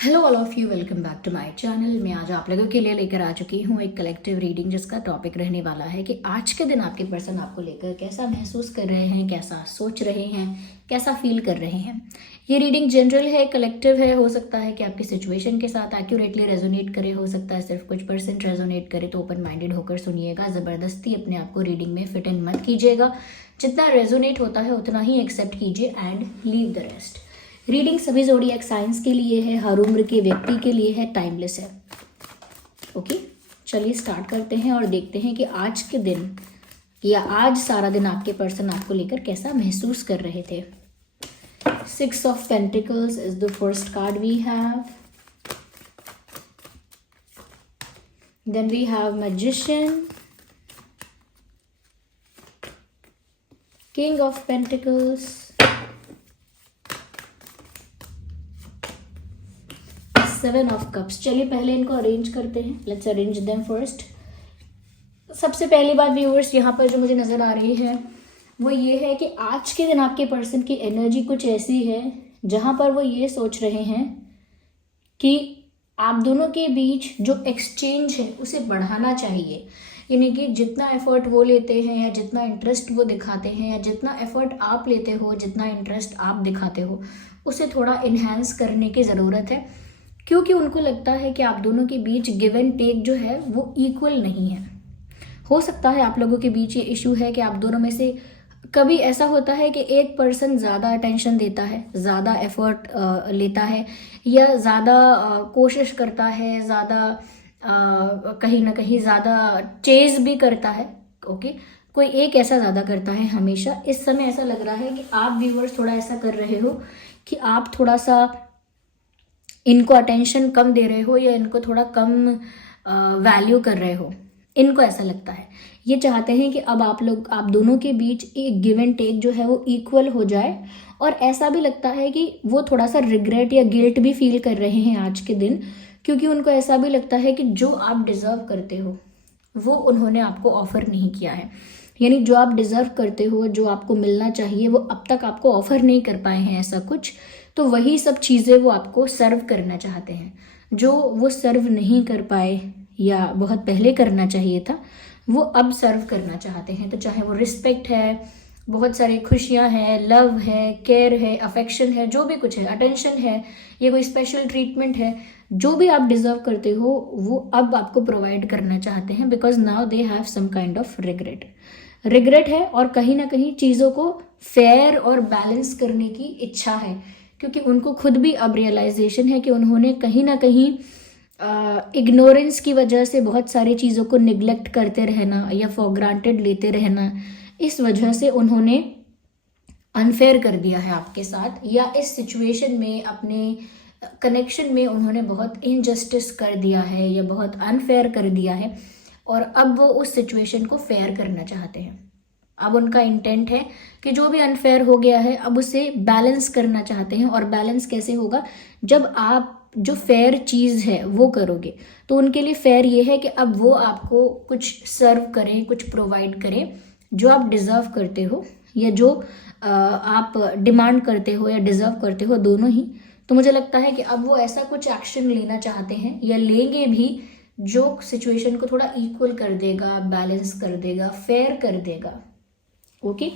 Hello all of you, welcome back to my channel. मैं आज आप लोगों के लिए लेकर आ चुकी हूँ एक कलेक्टिव रीडिंग, जिसका टॉपिक रहने वाला है कि आज के दिन आपके पर्सन आपको लेकर कैसा महसूस कर रहे हैं, कैसा सोच रहे हैं, कैसा फील कर रहे हैं। ये रीडिंग जनरल है, कलेक्टिव है। हो सकता है कि आपकी सिचुएशन के साथ एक्यूरेटली रेजोनेट करे, हो सकता है सिर्फ कुछ परसेंट रेजोनेट करे। तो ओपन माइंडेड होकर सुनिएगा, ज़बरदस्ती अपने आप को रीडिंग में फिट इन मत कीजिएगा। जितना रेजोनेट होता है उतना ही एक्सेप्ट कीजिए and leave the rest. Reading सभी ज़ोडिएक साइंस के लिए है, हर उम्र के व्यक्ति के लिए है, टाइमलेस है। ओके, चलिए स्टार्ट करते हैं और देखते हैं कि आज के दिन या आज सारा दिन आपके पर्सन आपको लेकर कैसा महसूस कर रहे थे। 6 of pentacles is the first card we have. Then we have magician, king of pentacles, 7 of cups. चलिए पहले इनको अरेंज करते हैं। Let's arrange them first. सबसे पहली बात व्यूअर्स यहाँ पर जो मुझे नज़र आ रही है वो ये है कि आज के दिन आपके पर्सन की एनर्जी कुछ ऐसी है जहाँ पर वो ये सोच रहे हैं कि आप दोनों के बीच जो एक्सचेंज है उसे बढ़ाना चाहिए। यानी कि जितना एफर्ट वो लेते हैं या जितना इंटरेस्ट वो दिखाते हैं या जितना एफर्ट आप लेते हो, जितना इंटरेस्ट आप दिखाते हो, उसे थोड़ा इन्हेंस करने की ज़रूरत है। क्योंकि उनको लगता है कि आप दोनों के बीच गिव एंड टेक जो है वो इक्वल नहीं है। हो सकता है आप लोगों के बीच ये इशू है कि आप दोनों में से कभी ऐसा होता है कि एक पर्सन ज़्यादा अटेंशन देता है, ज़्यादा एफर्ट लेता है या ज़्यादा कोशिश करता है, ज़्यादा कहीं ना कहीं ज़्यादा चेज भी करता है। ओके, कोई एक ऐसा ज़्यादा करता है हमेशा। इस समय ऐसा लग रहा है कि आप व्यूअर्स थोड़ा ऐसा कर रहे हो कि आप थोड़ा सा इनको अटेंशन कम दे रहे हो या इनको थोड़ा कम वैल्यू कर रहे हो। इनको ऐसा लगता है, ये चाहते हैं कि अब आप दोनों के बीच एक गिव एंड टेक जो है वो इक्वल हो जाए। और ऐसा भी लगता है कि वो थोड़ा सा रिग्रेट या गिल्ट भी फील कर रहे हैं आज के दिन, क्योंकि उनको ऐसा भी लगता है कि जो आप डिज़र्व करते हो वो उन्होंने आपको ऑफर नहीं किया है। यानी जो आप डिज़र्व करते हो, जो आपको मिलना चाहिए, वो अब तक आपको ऑफर नहीं कर पाए हैं ऐसा कुछ। तो वही सब चीज़ें वो आपको सर्व करना चाहते हैं। जो वो सर्व नहीं कर पाए या बहुत पहले करना चाहिए था, वो अब सर्व करना चाहते हैं। तो चाहे वो रिस्पेक्ट है, बहुत सारी खुशियाँ हैं, लव है, केयर है, अफेक्शन है, जो भी कुछ है, अटेंशन है, ये कोई स्पेशल ट्रीटमेंट है, जो भी आप डिजर्व करते हो वो अब आपको प्रोवाइड करना चाहते हैं। Because now they have some kind of regret है और कहीं ना कहीं चीज़ों को फेयर और बैलेंस करने की इच्छा है। क्योंकि उनको खुद भी अब रियलाइजेशन है कि उन्होंने कहीं ना कहीं इग्नोरेंस की वजह से बहुत सारी चीज़ों को निग्लेक्ट करते रहना या फॉर ग्रांटेड लेते रहना, इस वजह से उन्होंने अनफेयर कर दिया है आपके साथ, या इस सिचुएशन में अपने कनेक्शन में उन्होंने बहुत इनजस्टिस कर दिया है या बहुत अनफेयर कर दिया है। और अब वो उस सिचुएशन को फेयर करना चाहते हैं। अब उनका इंटेंट है कि जो भी अनफेयर हो गया है अब उसे बैलेंस करना चाहते हैं। और बैलेंस कैसे होगा? जब आप जो फेयर चीज़ है वो करोगे। तो उनके लिए फेयर ये है कि अब वो आपको कुछ सर्व करें, कुछ प्रोवाइड करें जो आप डिज़र्व करते हो या जो आप डिमांड करते हो या डिज़र्व करते हो, दोनों ही। तो मुझे लगता है कि अब वो ऐसा कुछ एक्शन लेना चाहते हैं या लेंगे भी जो सिचुएशन को थोड़ा इक्वल कर देगा, बैलेंस कर देगा, फेयर कर देगा। ओके,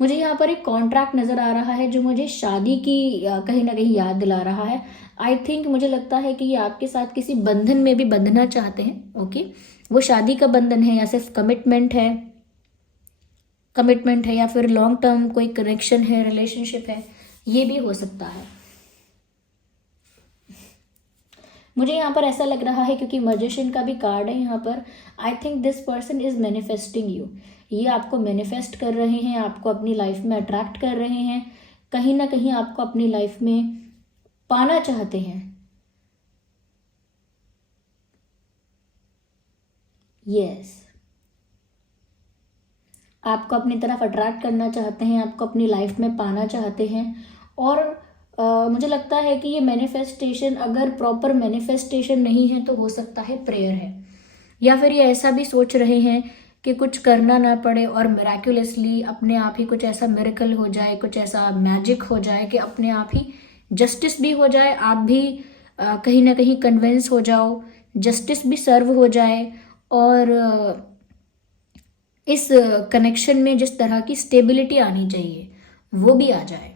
मुझे यहाँ पर एक कॉन्ट्रैक्ट नज़र आ रहा है जो मुझे शादी की कहीं ना कहीं याद दिला रहा है। आई थिंक मुझे लगता है कि ये आपके साथ किसी बंधन में भी बंधना चाहते हैं। ओके, वो शादी का बंधन है या सिर्फ कमिटमेंट है या फिर लॉन्ग टर्म कोई कनेक्शन है, रिलेशनशिप है, ये भी हो सकता है। मुझे यहाँ पर ऐसा लग रहा है क्योंकि मैजिशियन का भी कार्ड है यहाँ पर। I think this person is manifesting you. ये आपको मैनिफेस्ट कर रहे हैं, आपको अपनी लाइफ में अट्रैक्ट कर रहे हैं, कहीं ना कहीं आपको अपनी लाइफ में पाना चाहते हैं। यस, आपको अपनी तरफ अट्रैक्ट करना चाहते हैं, आपको अपनी लाइफ में पाना चाहते हैं। और मुझे लगता है कि ये मैनिफेस्टेशन अगर प्रॉपर मैनिफेस्टेशन नहीं है तो हो सकता है प्रेयर है, या फिर ये ऐसा भी सोच रहे हैं कि कुछ करना ना पड़े और मिराक्युलसली अपने आप ही कुछ ऐसा मिरेकल हो जाए, कुछ ऐसा मैजिक हो जाए कि अपने आप ही जस्टिस भी हो जाए, आप भी कहीं ना कहीं कन्विंस हो जाओ, जस्टिस भी सर्व हो जाए, और इस कनेक्शन में जिस तरह की स्टेबिलिटी आनी चाहिए वो भी आ जाए,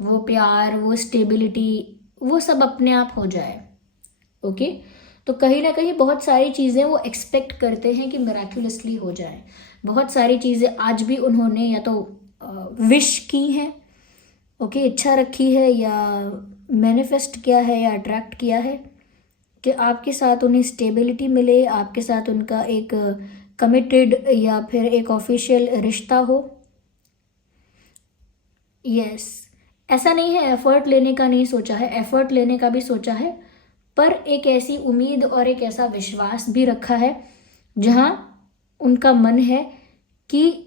वो प्यार, वो स्टेबिलिटी, वो सब अपने आप हो जाए। ओके, तो कहीं ना कहीं बहुत सारी चीज़ें वो एक्सपेक्ट करते हैं कि मिराक्युलसली हो जाए। बहुत सारी चीज़ें आज भी उन्होंने या तो विश की हैं, ओके, इच्छा रखी है, या मैनिफेस्ट किया है, या अट्रैक्ट किया है कि आपके साथ उन्हें स्टेबिलिटी मिले, आपके साथ उनका एक कमिटेड या फिर एक ऑफिशियल रिश्ता हो। यस, ऐसा नहीं है एफर्ट लेने का नहीं सोचा है, एफर्ट लेने का भी सोचा है, पर एक ऐसी उम्मीद और एक ऐसा विश्वास भी रखा है जहां उनका मन है कि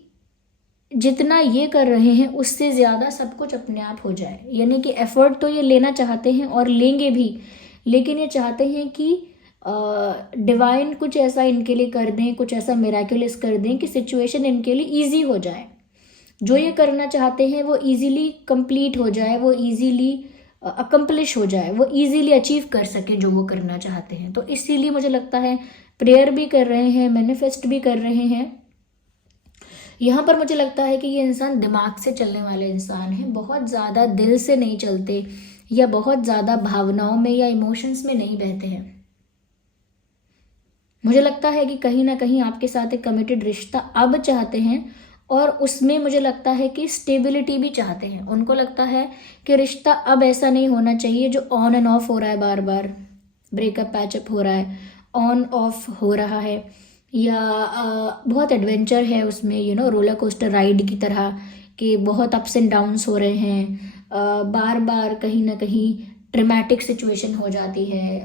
जितना ये कर रहे हैं उससे ज़्यादा सब कुछ अपने आप हो जाए। यानी कि एफर्ट तो ये लेना चाहते हैं और लेंगे भी, लेकिन ये चाहते हैं कि डिवाइन कुछ ऐसा इनके लिए कर दें, कुछ ऐसा मिराकुलस कर दें कि सिचुएशन इनके लिए ईजी हो जाए। जो ये करना चाहते हैं वो ईजीली कंप्लीट हो जाए, वो ईजीली अकम्पलिश हो जाए, वो ईजीली अचीव कर सके जो वो करना चाहते हैं। तो इसीलिए मुझे लगता है प्रेयर भी कर रहे हैं, मैनिफेस्ट भी कर रहे हैं। यहाँ पर मुझे लगता है कि ये इंसान दिमाग से चलने वाले इंसान हैं, बहुत ज़्यादा दिल से नहीं चलते या बहुत ज़्यादा भावनाओं में या इमोशंस में नहीं बहते हैं। मुझे लगता है कि कहीं ना कहीं आपके साथ एक कमिटेड रिश्ता अब चाहते हैं, और उसमें मुझे लगता है कि स्टेबिलिटी भी चाहते हैं। उनको लगता है कि रिश्ता अब ऐसा नहीं होना चाहिए जो ऑन एंड ऑफ हो रहा है, बार बार ब्रेकअप पैचअप हो रहा है, ऑन ऑफ हो रहा है, या बहुत एडवेंचर है उसमें, रोलर कोस्टर राइड की तरह कि बहुत अप्स एंड डाउन्स हो रहे हैं, बार बार कहीं ना कहीं ट्रमेटिक सिचुएशन हो जाती है।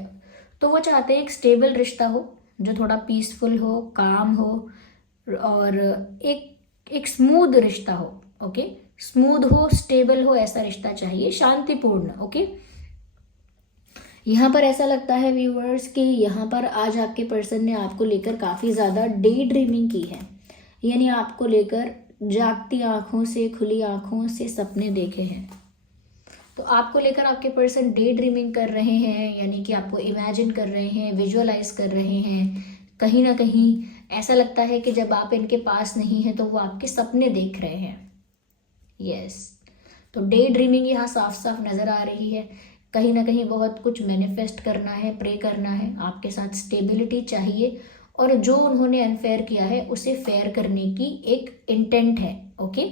तो वो चाहते हैं एक स्टेबल रिश्ता हो जो थोड़ा पीसफुल हो, काम हो, और एक स्मूथ रिश्ता हो। ओके, स्मूथ हो, स्टेबल हो, ऐसा रिश्ता चाहिए, शांतिपूर्ण। ओके, यहाँ पर ऐसा लगता है व्यूवर्स कि यहाँ पर आज आपके पर्सन ने आपको लेकर काफ़ी ज़्यादा डे ड्रीमिंग की है, यानी आपको लेकर जागती आंखों से, खुली आंखों से सपने देखे हैं। तो आपको लेकर आपके पर्सन डे ड्रीमिंग कर रहे हैं, यानी कि आपको इमेजिन कर रहे हैं, विजुअलाइज कर रहे हैं। कहीं ना कहीं ऐसा लगता है कि जब आप इनके पास नहीं हैं तो वो आपके सपने देख रहे हैं। यस, तो डे ड्रीमिंग यहाँ साफ साफ नज़र आ रही है। कहीं ना कहीं बहुत कुछ मैनिफेस्ट करना है, प्रे करना है, आपके साथ स्टेबिलिटी चाहिए, और जो उन्होंने अनफेयर किया है उसे फेयर करने की एक इंटेंट है। ओके,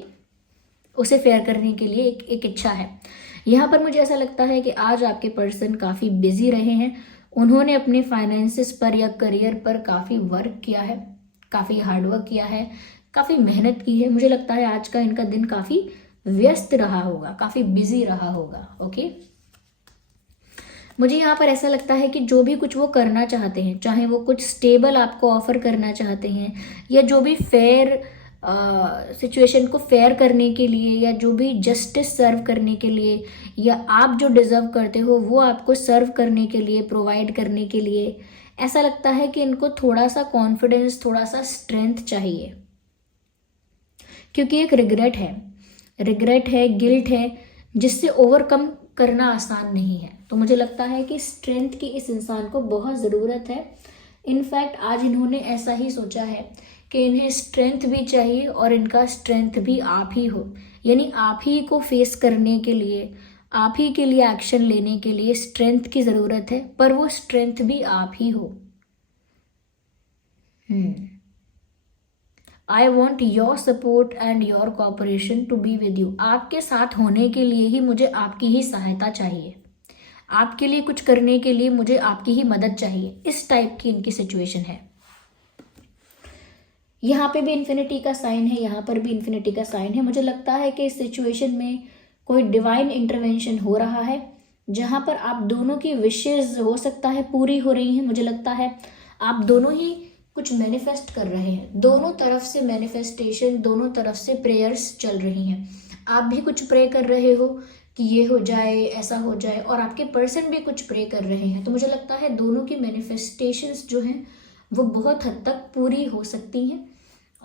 उसे फेयर करने के लिए एक इच्छा है। यहाँ पर मुझे ऐसा लगता है कि आज आपके पर्सन काफ़ी बिजी रहे हैं, उन्होंने अपने फाइनेंसिस पर या करियर पर काफ़ी वर्क किया है, काफ़ी हार्डवर्क किया है, काफ़ी मेहनत की है। मुझे लगता है आज का इनका दिन काफ़ी व्यस्त रहा होगा, काफ़ी बिजी रहा होगा। ओके, मुझे यहाँ पर ऐसा लगता है कि जो भी कुछ वो करना चाहते हैं, चाहे वो कुछ स्टेबल आपको ऑफर करना चाहते हैं, या जो भी फेयर सिचुएशन को फेयर करने के लिए, या जो भी जस्टिस सर्व करने के लिए, या आप जो डिजर्व करते हो वो आपको सर्व करने के लिए, प्रोवाइड करने के लिए, ऐसा लगता है कि इनको थोड़ा सा कॉन्फिडेंस, थोड़ा सा स्ट्रेंथ चाहिए, क्योंकि एक रिग्रेट है, गिल्ट है, जिससे ओवरकम करना आसान नहीं है। तो मुझे लगता है कि स्ट्रेंथ की इस इंसान को बहुत ज़रूरत है। इनफैक्ट आज इन्होंने ऐसा ही सोचा है कि इन्हें स्ट्रेंथ भी चाहिए, और इनका स्ट्रेंथ भी आप ही हो, यानी आप ही को फेस करने के लिए, आप ही के लिए एक्शन लेने के लिए स्ट्रेंथ की ज़रूरत है, पर वो स्ट्रेंथ भी आप ही हो। I want your support and your cooperation to be with you. आपके साथ होने के लिए ही मुझे आपकी ही सहायता चाहिए, आपके लिए कुछ करने के लिए मुझे आपकी ही मदद चाहिए। इस टाइप की इनकी सिचुएशन है। यहाँ पे भी इन्फिनिटी का साइन है, यहाँ पर भी इन्फिनिटी का साइन है। मुझे लगता है कि इस सिचुएशन में कोई डिवाइन इंटरवेंशन हो रहा है, जहाँ पर आप दोनों की विशेज हो सकता है पूरी हो रही हैं। मुझे लगता है आप दोनों ही कुछ मैनिफेस्ट कर रहे हैं, दोनों तरफ से मैनिफेस्टेशन, दोनों तरफ से प्रेयर्स चल रही हैं। आप भी कुछ प्रे कर रहे हो कि ये हो जाए, ऐसा हो जाए, और आपके पर्सन भी कुछ प्रे कर रहे हैं। तो मुझे लगता है दोनों की मैनिफेस्टेशंस जो हैं वो बहुत हद तक पूरी हो सकती हैं,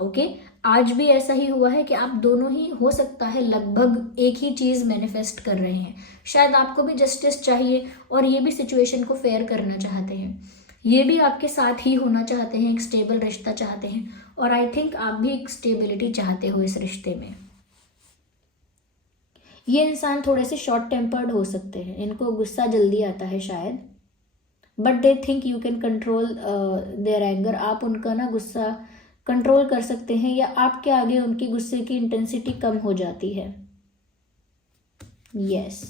ओके आज भी ऐसा ही हुआ है कि आप दोनों ही हो सकता है लगभग एक ही चीज मैनिफेस्ट कर रहे हैं। शायद आपको भी जस्टिस चाहिए और ये भी सिचुएशन को फेयर करना चाहते हैं, ये भी आपके साथ ही होना चाहते हैं, एक स्टेबल रिश्ता चाहते हैं, और आई थिंक आप भी एक स्टेबिलिटी चाहते हो इस रिश्ते में। ये इंसान थोड़े से शॉर्ट टेम्पर्ड हो सकते हैं, इनको गुस्सा जल्दी आता है शायद, but they think you can control their anger. आप उनका ना गुस्सा कंट्रोल कर सकते हैं, या आपके आगे उनकी गुस्से की इंटेंसिटी कम हो जाती है। यस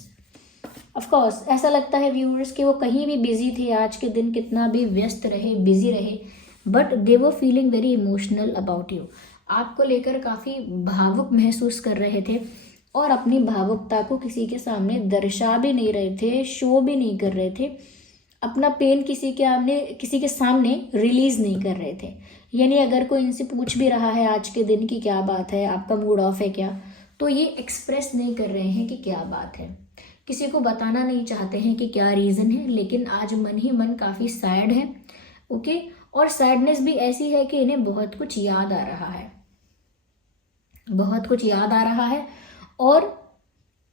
ऑफ कोर्स ऐसा लगता है व्यूअर्स कि वो कहीं भी बिजी थे आज के दिन, कितना भी व्यस्त रहे, बिजी रहे, but they were feeling very emotional about you. आपको लेकर काफ़ी भावुक महसूस कर रहे थे और अपनी भावुकता को किसी के सामने दर्शा भी नहीं रहे थे, शो भी नहीं कर रहे थे, अपना पेन किसी के सामने रिलीज नहीं कर रहे थे। यानी अगर कोई इनसे पूछ भी रहा है आज के दिन की क्या बात है, आपका मूड ऑफ है क्या, तो ये एक्सप्रेस नहीं कर रहे हैं कि क्या बात है, किसी को बताना नहीं चाहते हैं कि क्या रीज़न है, लेकिन आज मन ही मन काफ़ी सैड है। ओके और सैडनेस भी ऐसी है कि इन्हें बहुत कुछ याद आ रहा है, बहुत कुछ याद आ रहा है, और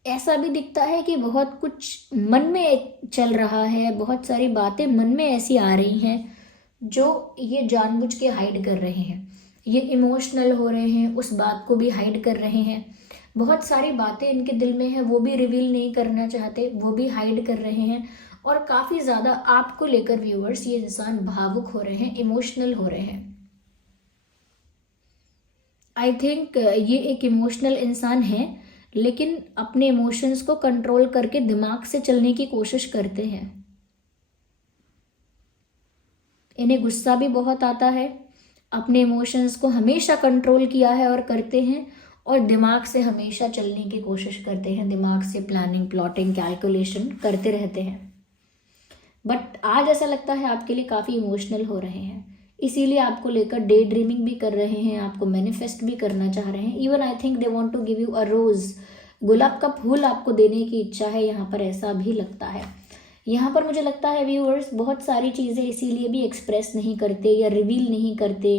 ऐसा भी दिखता है कि बहुत कुछ मन में चल रहा है, बहुत सारी बातें मन में ऐसी आ रही हैं जो ये जानबूझ के हाइड कर रहे हैं। ये इमोशनल हो रहे हैं, उस बात को भी हाइड कर रहे हैं। बहुत सारी बातें इनके दिल में है, वो भी रिवील नहीं करना चाहते, वो भी हाइड कर रहे हैं, और काफ़ी ज़्यादा आपको लेकर व्यूअर्स ये इंसान भावुक हो रहे हैं, इमोशनल हो रहे हैं। आई थिंक ये एक इमोशनल इंसान है, लेकिन अपने इमोशंस को कंट्रोल करके दिमाग से चलने की कोशिश करते हैं। इन्हें गुस्सा भी बहुत आता है, अपने इमोशंस को हमेशा कंट्रोल किया है और करते हैं, और दिमाग से हमेशा चलने की कोशिश करते हैं, दिमाग से प्लानिंग, प्लॉटिंग, कैलकुलेशन करते रहते हैं। बट आज ऐसा लगता है आपके लिए काफ़ी इमोशनल हो रहे हैं, इसीलिए आपको लेकर डे ड्रीमिंग भी कर रहे हैं, आपको मैनिफेस्ट भी करना चाह रहे हैं। Even I think they want to give you a rose, गुलाब का फूल आपको देने की इच्छा है यहाँ पर, ऐसा भी लगता है। यहाँ पर मुझे लगता है व्यूअर्स बहुत सारी चीज़ें इसीलिए भी एक्सप्रेस नहीं करते या रिवील नहीं करते,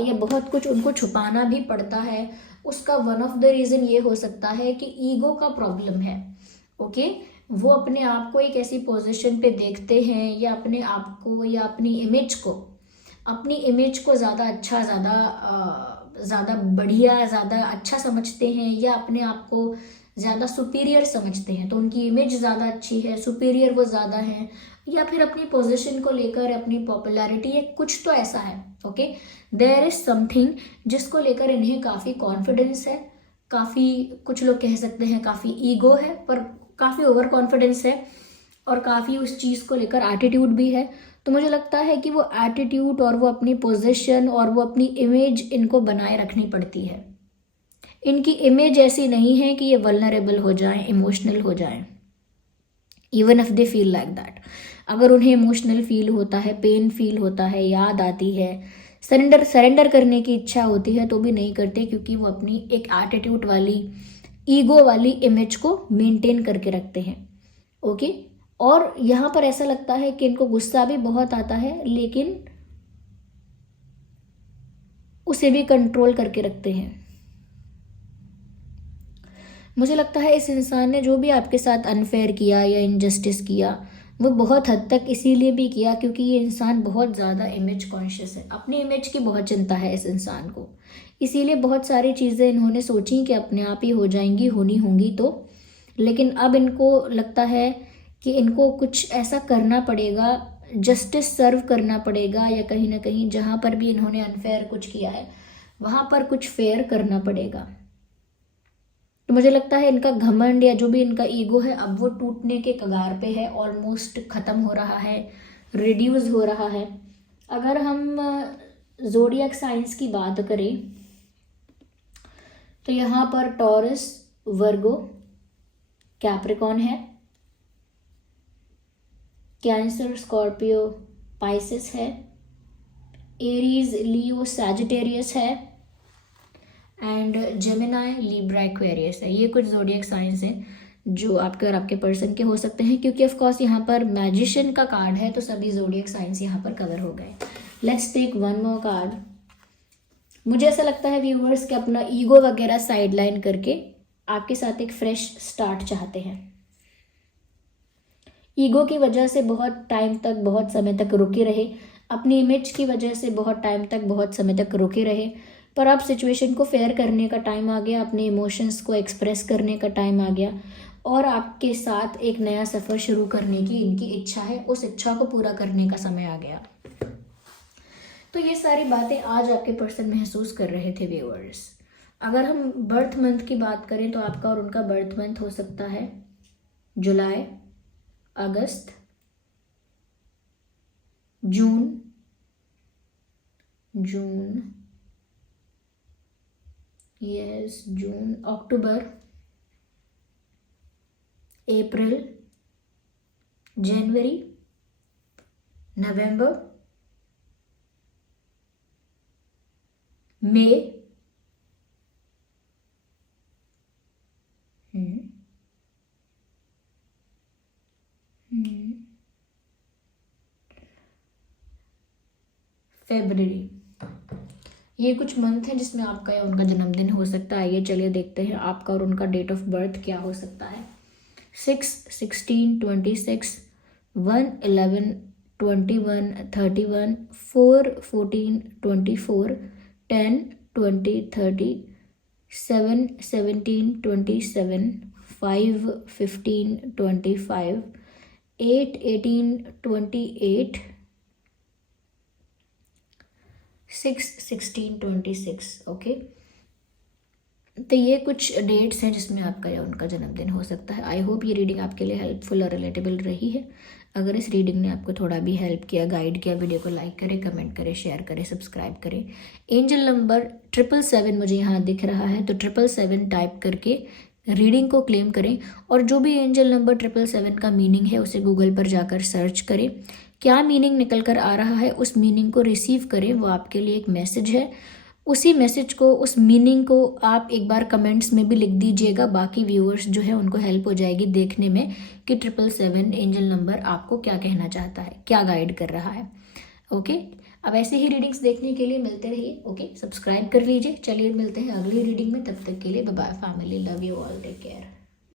या बहुत कुछ उनको छुपाना भी पड़ता है। उसका वन ऑफ द रीज़न ये हो सकता है कि ईगो का प्रॉब्लम है। ओके वो अपने आप को एक ऐसी पोजीशन पे देखते हैं, या अपने आप को या अपनी इमेज को ज़्यादा अच्छा, ज़्यादा बढ़िया, ज़्यादा अच्छा समझते हैं, या अपने आप को ज़्यादा सुपीरियर समझते हैं, तो उनकी इमेज ज़्यादा अच्छी है, सुपीरियर वो ज़्यादा है, या फिर अपनी पोजीशन को लेकर, अपनी पॉपुलैरिटी है, कुछ तो ऐसा है। ओके देयर इज समथिंग जिसको लेकर इन्हें काफ़ी कॉन्फिडेंस है, काफ़ी, कुछ लोग कह सकते हैं काफ़ी ईगो है, पर काफ़ी ओवर कॉन्फिडेंस है, और काफ़ी उस चीज़ को लेकर एटीट्यूड भी है। तो मुझे लगता है कि वो एटीट्यूड और वो अपनी पोजीशन और वो अपनी इमेज इनको बनाए रखनी पड़ती है। इनकी इमेज ऐसी नहीं है कि ये वल्नरेबल हो जाएं, इमोशनल हो जाएं, even if they feel like that. अगर उन्हें इमोशनल फील होता है, पेन फील होता है, याद आती है, सरेंडर करने की इच्छा होती है, तो भी नहीं करते, क्योंकि वो अपनी एक एटीट्यूड वाली, ईगो वाली इमेज को मेंटेन करके रखते हैं। ओके और यहाँ पर ऐसा लगता है कि इनको गुस्सा भी बहुत आता है, लेकिन उसे भी कंट्रोल करके रखते हैं। मुझे लगता है इस इंसान ने जो भी आपके साथ अनफेयर किया या इनजस्टिस किया, वो बहुत हद तक इसीलिए भी किया क्योंकि ये इंसान बहुत ज़्यादा इमेज कॉन्शियस है, अपनी इमेज की बहुत चिंता है इस इंसान को। इसीलिए बहुत सारी चीज़ें इन्होंने सोची कि अपने आप ही हो जाएंगी, होनी होंगी तो, लेकिन अब इनको लगता है कि इनको कुछ ऐसा करना पड़ेगा, जस्टिस सर्व करना पड़ेगा, या कहीं ना कहीं जहाँ पर भी इन्होंने अनफेयर कुछ किया है वहाँ पर कुछ फेयर करना पड़ेगा। तो मुझे लगता है इनका घमंड या जो भी इनका ईगो है अब वो टूटने के कगार पे है, ऑलमोस्ट ख़त्म हो रहा है, रिड्यूस हो रहा है। अगर हम ज़ोडिएक साइंस की बात करें तो यहाँ पर टॉरस, वर्गो, कैप्रिकॉन है, कैंसर, स्कॉर्पियो, पाइसेस है, एरीज, लियो, सैजिटेरियस है, एंड जेमिनाई, लिब्रा, एक्वेरियस है। ये कुछ ज़ोडिएक साइंस हैं जो आपके और आपके पर्सन के हो सकते हैं, क्योंकि ऑफ कोर्स यहाँ पर मैजिशियन का कार्ड है तो सभी ज़ोडिएक साइंस यहाँ पर कवर हो गए। Let's take one more card. मुझे ऐसा लगता है व्यूअर्स कि अपना ईगो वगैरह साइड लाइन करके आपके साथ एक फ्रेश स्टार्ट चाहते हैं। ईगो की वजह से बहुत टाइम तक, बहुत समय तक रुके रहे, अपनी इमेज की वजह से बहुत टाइम तक, बहुत समय तक रुके रहे, पर अब सिचुएशन को फेयर करने का टाइम आ गया, अपने इमोशंस को एक्सप्रेस करने का टाइम आ गया और आपके साथ एक नया सफ़र शुरू करने की इनकी इच्छा है, उस इच्छा को पूरा करने का समय आ गया। तो ये सारी बातें आज आपके पर्सन महसूस कर रहे थे व्यूअर्स। अगर हम बर्थ मंथ की बात करें तो आपका और उनका बर्थ मंथ हो सकता है जुलाई, अगस्त, जून, यस जून, अक्टूबर, अप्रैल, जनवरी, नवंबर, मई, फरवरी। ये कुछ मंथ है जिसमें आपका या उनका जन्मदिन हो सकता है। आइए चलिए देखते हैं आपका और उनका डेट ऑफ बर्थ क्या हो सकता है। 6, 16, 26, 1, 11, 21, 31, 4, 14, 24, 10, 20, 30, 7, 17, 27, 5, 15, 25, 8, 18, 28, 6, 16, 26। ओके, तो ये कुछ डेट्स हैं जिसमें आपका या उनका जन्मदिन हो सकता है। आई होप ये रीडिंग आपके लिए हेल्पफुल और रिलेटेबल रही है। अगर इस रीडिंग ने आपको थोड़ा भी हेल्प किया, गाइड किया, वीडियो को लाइक करें, कमेंट करें, शेयर करें, सब्सक्राइब करें। एंजल नंबर 777 मुझे यहाँ दिख रहा है, तो 777 टाइप करके रीडिंग को क्लेम करें और जो भी एंजल नंबर 777 का मीनिंग है उसे गूगल पर जाकर सर्च करें। क्या मीनिंग निकल कर आ रहा है उस मीनिंग को रिसीव करें, वो आपके लिए एक मैसेज है। उसी मैसेज को, उस मीनिंग को आप एक बार कमेंट्स में भी लिख दीजिएगा। बाकी व्यूअर्स जो है उनको हेल्प हो जाएगी देखने में कि 777 एंजल नंबर आपको क्या कहना चाहता है, क्या गाइड कर रहा है। ओके, अब ऐसे ही रीडिंग्स देखने के लिए मिलते रहिए। ओके, सब्सक्राइब कर लीजिए। चलिए मिलते हैं अगली रीडिंग में, तब तक के लिए bye bye family, love you all, take care.